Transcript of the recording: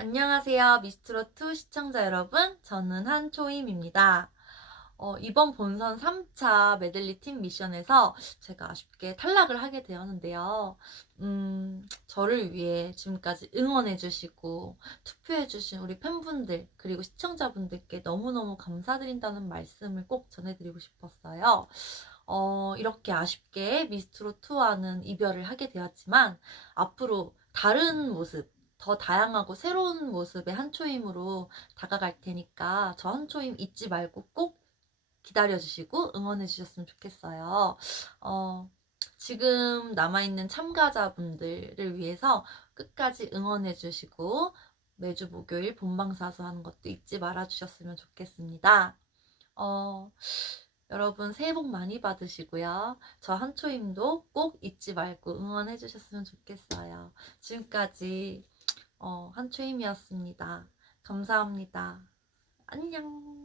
안녕하세요. 미스트롯2 시청자 여러분. 저는 한초임입니다. 어, 이번 본선 3차 메들리 팀 미션에서 제가 아쉽게 탈락을 하게 되었는데요. 음, 저를 위해 지금까지 응원해주시고 투표해주신 우리 팬분들, 그리고 시청자분들께 너무너무 감사드린다는 말씀을 꼭 전해드리고 싶었어요. 어, 이렇게 아쉽게 미스트롯2와는 이별을 하게 되었지만, 앞으로 다른 모습, 더 다양하고 새로운 모습의 한초임으로 다가갈 테니까 저 한초임 잊지 말고 꼭 기다려주시고 응원해주셨으면 좋겠어요. 어, 지금 남아있는 참가자분들을 위해서 끝까지 응원해주시고 매주 목요일 본방사수 하는 것도 잊지 말아주셨으면 좋겠습니다. 어, 여러분 새해 복 많이 받으시고요. 저 한초임도 꼭 잊지 말고 응원해주셨으면 좋겠어요. 지금까지 어, 한초임이었습니다. 감사합니다. 안녕.